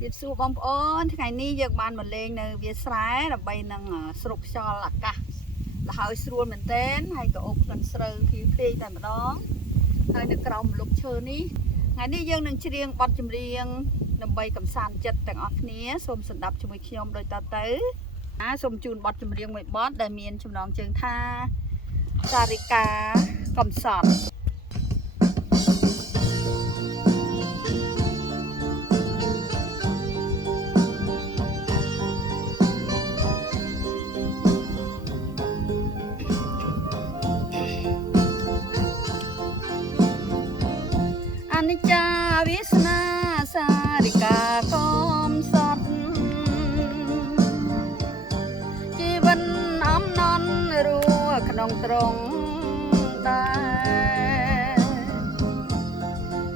Việc xu bom ôn thì ngày ní giờ ban một lên nơi việc sái là bay năng sụp cho là cả là hỏi xuân mình tên hay có ốc cần sờ phi tại mà đó hay được cầm lục chơi ní ngày ní giờ nâng riêng bật chìm riêng nằm bay cầm sàn chật tặng óc ní xôm sần đập cho mấy khi ông đôi ta tới xôm chun bật chìm riêng mấy bót đại miền chìm nòng trường tha Sarika cầm sọt anh cha biết na Sarika cầm sọt chỉ vẫn ấm non rùa khăn trông ta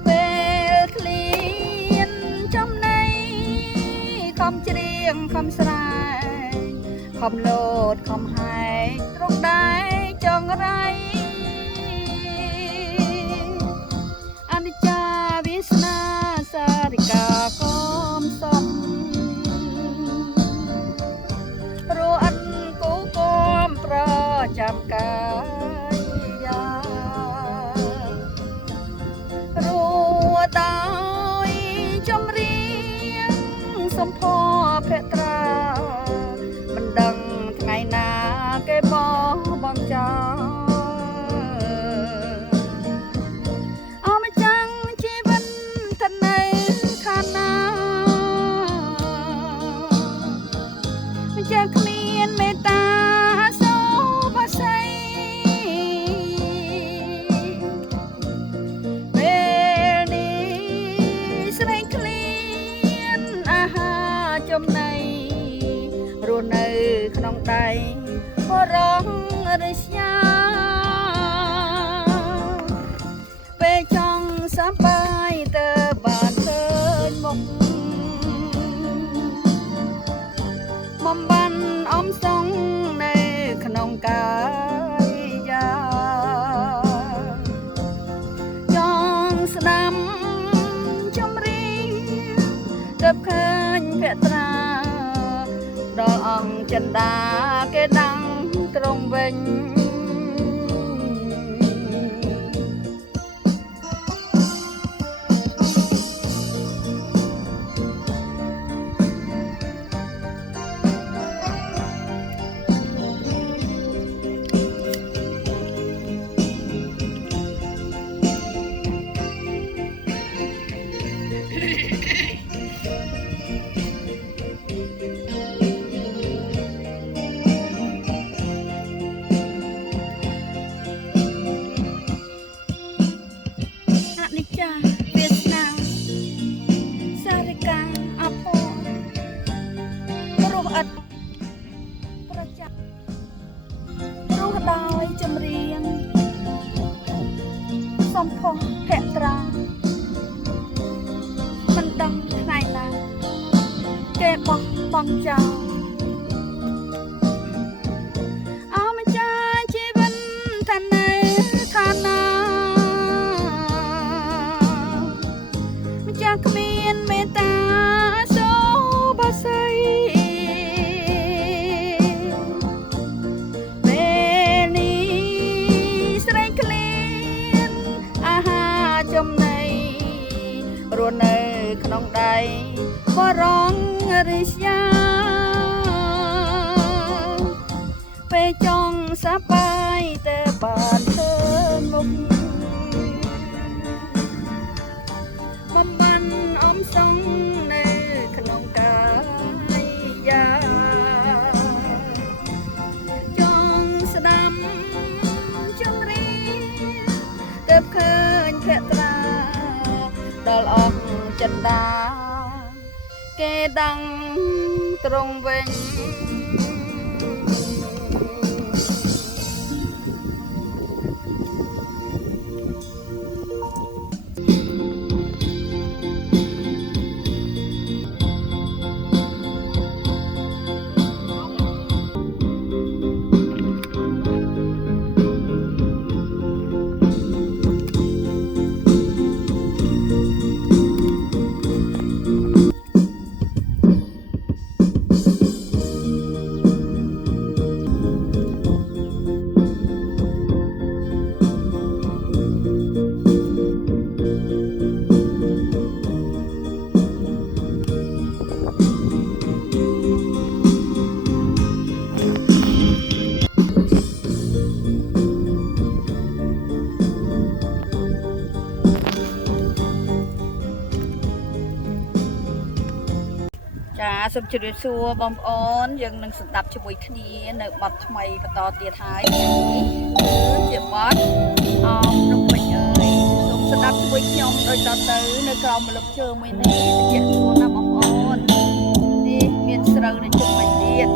về liền trong này không riêng không sai không lột không hay trong đáy trong rai anh cha biết na Sarika com sọt rồi anh cố com pro chạm cái rồi tao trong riêng sông pho phệ tra mình đằng ngày na cái bó bom cho chẳng miên mê ta số ba say về đi say clean ha trong này rồi nơi không tay có rong ở xa về trong sắp bay tờ bàn cơn mộng mầm ban ôm sông này khăn cái da trong sâm trong riêng tập khơi vẽ tra đo ông chân đá cái đắng trong vinhรู้ดอยจำเรียงสมพงแพตรามันดังไงนะแกบอกบังเจ้าเอามาใจชีวิตท่านในท่านนามันจะขมิ้นเมตตาโซบาไซrồi nơi không đầy có rong rì xa về trong sắp bay tê bàn thơm mục mâm ban ôm sông nơi không cái da trong sâm trong riêng tập khơi phệ tra đal óc chân đá kê đăng trong vinh ចាសូមជម្រាបសួរបងប្អូនយើងនឹងស្ដាប់ជាមួយគ្នានៅបទថ្មីបន្តទៀតហើយនេះគឺជាបទអមភ្នំពេញអើយសូមស្ដាប់ជាមួយខ្ញុំដូចតទៅនៅក្រោមម្លប់ជើងមួយនេះតិចស្រួលណាបងប្អូននេះមានស្រូវនៅជុំវិញទៀត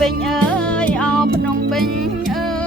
ពេញអើយអោភ្នំពេញអើយ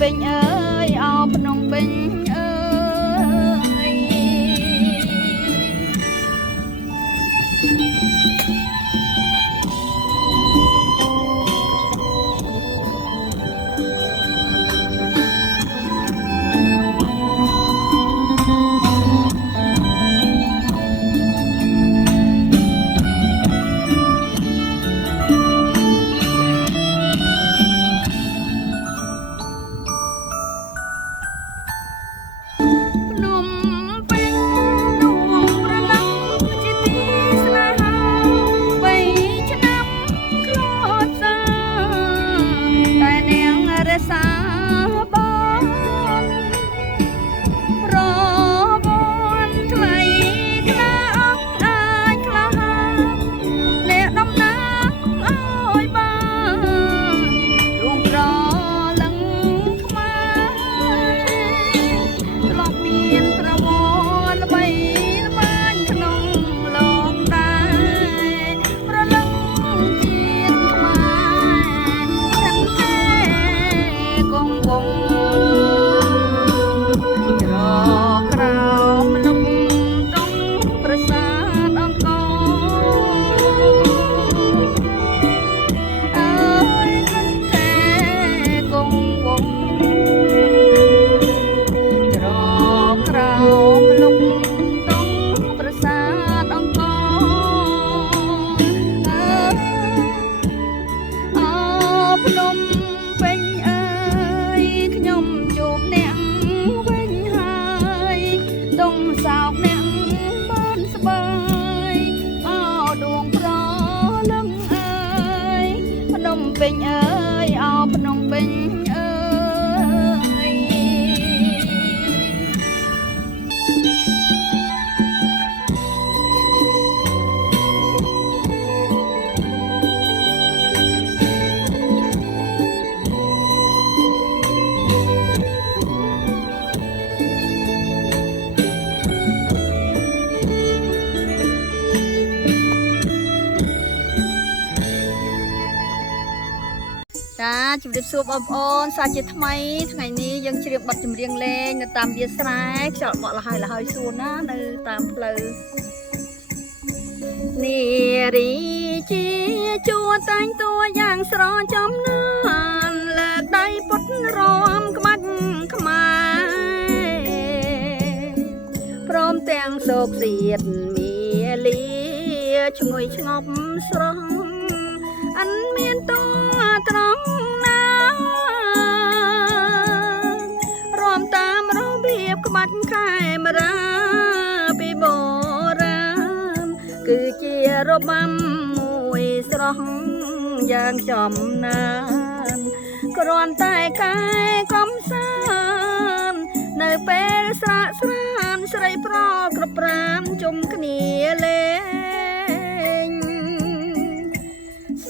ពេញអើយអោភ្នំពេញអើយ ពេញអើយអោភ្នំពេញអើយ ចាជំរាបសួរបងប្អូនសាជាថ្មីថ្ងៃនេះយើងជ្រាបបទចម្រៀងលេងនៅតាមវាលស្រែខ្យល់បក់លហើយសួរណានៅតាមផ្លូវនារីជាជួតែងតួយ៉ាងស្រចំណានលើកដៃពុតរំក្បាច់ខ្មែរព្រមទាំងសោកសៀតមាលាឈ្ងុយឆ្ងប់ស្រស់អិនមានតត្រង់ណារំតាមរបៀបក្បាច់ខែមរាពីបុរាណគឺជារបាំមួយស្រស់យ៉ាងចំណានគ្រាន់តែកាយកំសាន្តនៅពេលស្រាកស្រានស្រីប្រក្រប្រានជុំគ្នាលេង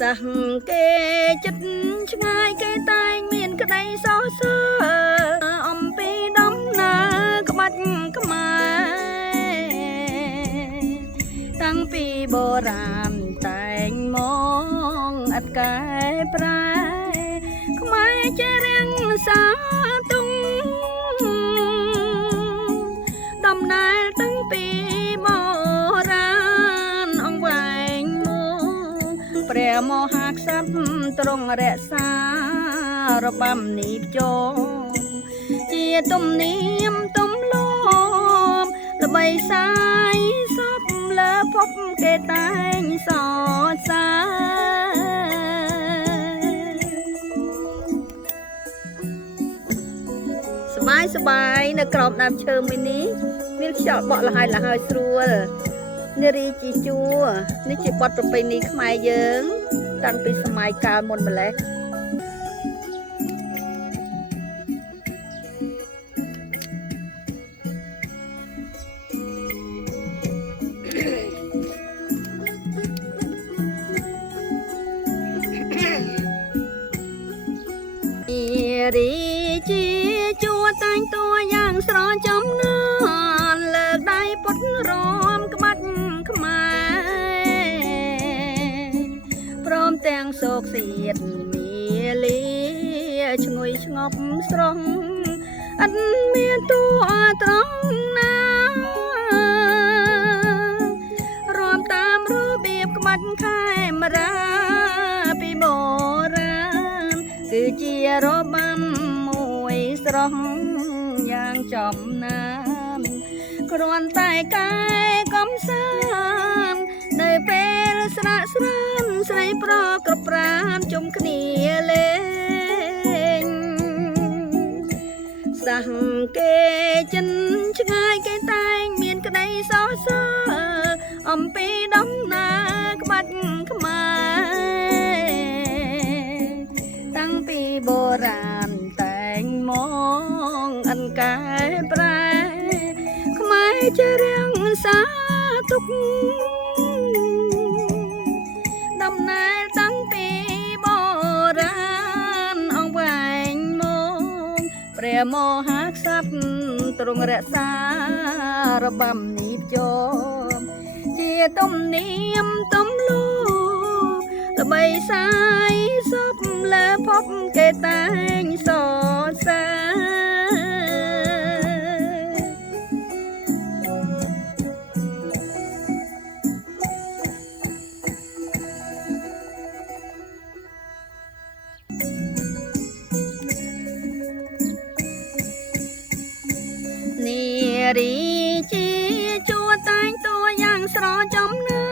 សង្កេចិត្តឆ្ងាយគេតែងមានក្តីសរសើរអំពីដំណើរក្បាច់ខ្មែរតាំងពីបុរាណតែងមកអត់កែប្រែខ្មែរជារៀងសាទុំដំណើរតាំងពីបុរាណអង្វែងមកព្រះមហាក្សត្រទ្រង់រក្សារបាំនេះចងជាទំនៀមទំលាប់ល្បីសាយសពលើភពគេតែងសរសើរសបាយនៅក្រោមដើមឈើមួយនេះមានខ្យល់បក់លហើយស្រួលនារីជីជួនេះជាបទប្រពៃណីខ្មែរយើងតាំងពីសម័យកាលមុនម្ល៉េះនារីជីជួតែងតួយ៉ាងស្រចំណានលើកដៃពុតរំក្បាច់ខ្មែរព្រមទាំងសោកសៀតមាលា ឈ្ងុយឆ្ងប់ស្រស់អត់មានតួត្រង់ណារួមតាមរបៀបក្បាច់ខេមរាពីបុរាណគឺជារបាំមួយស្រស់យ៉ាងចំណានគ្រាន់តែកាយកំសាន្តនៅពេលស្រាក់ស្រានស្រីប្រក្រប្រានជុំគ្នាលេងសង្កេចិនឆ្ងាយគេតែងមានក្តីសរសើរអំពីដំណើរក្បាច់ខ្មែរតាំងពីបុរាណតែងមកអិនកែប្រែខ្មែរជារាំងសាទុកដំណើរតាំងពីបុរាណអង្វែងមកព្រះមហាក្សត្រទ្រង់រក្សារបាំនេះចូលជាទំនៀមទម្លាប់ល្បីសាយសពលើភពគេតែងសរសើនារីជាជួតែងតួយ៉ាងស្រចំណា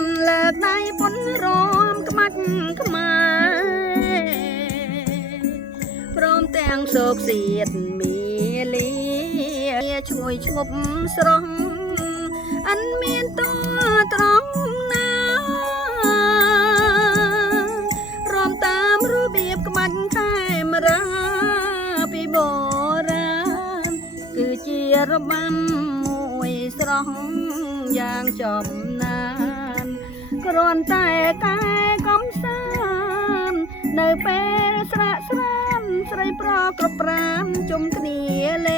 នលើកដៃពុនរមក្បាច់ខ្មែរព្រមទាំងសោកសៀតមាលាឈ្ងុយឈ្ងប់ស្រស់អិនមានតួត្រង់ណាព្រមតាមរបៀបក្បាច់ខេមរាពីបុរាណគឺជារបាំមួយស្រស់យ៉ាងចំណានគ្រាន់តែកាយកំសាន្តនៅពេលស្រាក់ស្រានស្រីប្រក្រប្រានជុំគ្នាលេ